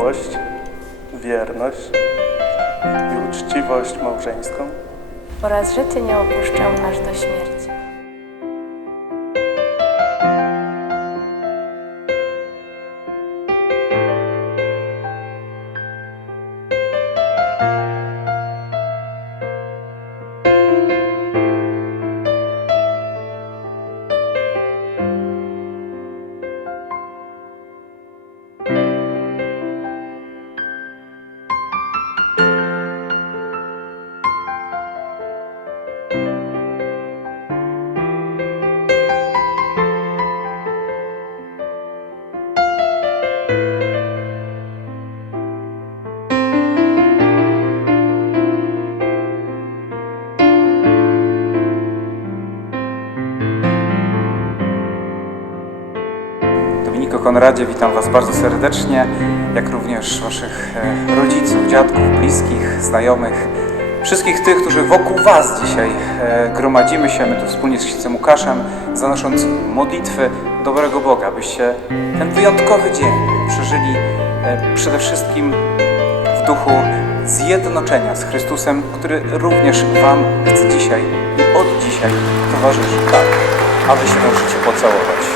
miłość, wierność i uczciwość małżeńską oraz że nie opuszczę aż do śmierci. Dominiko Konradzie, witam Was bardzo serdecznie, jak również Waszych e, rodziców, dziadków, bliskich, znajomych, wszystkich tych, którzy wokół Was dzisiaj e, gromadzimy się, my tu wspólnie z księdzem Łukaszem, zanosząc modlitwy dobrego Boga, byście ten wyjątkowy dzień przeżyli e, przede wszystkim w duchu zjednoczenia z Chrystusem, który również Wam chce dzisiaj i od dzisiaj towarzyszy, tak, a Wy się możecie pocałować.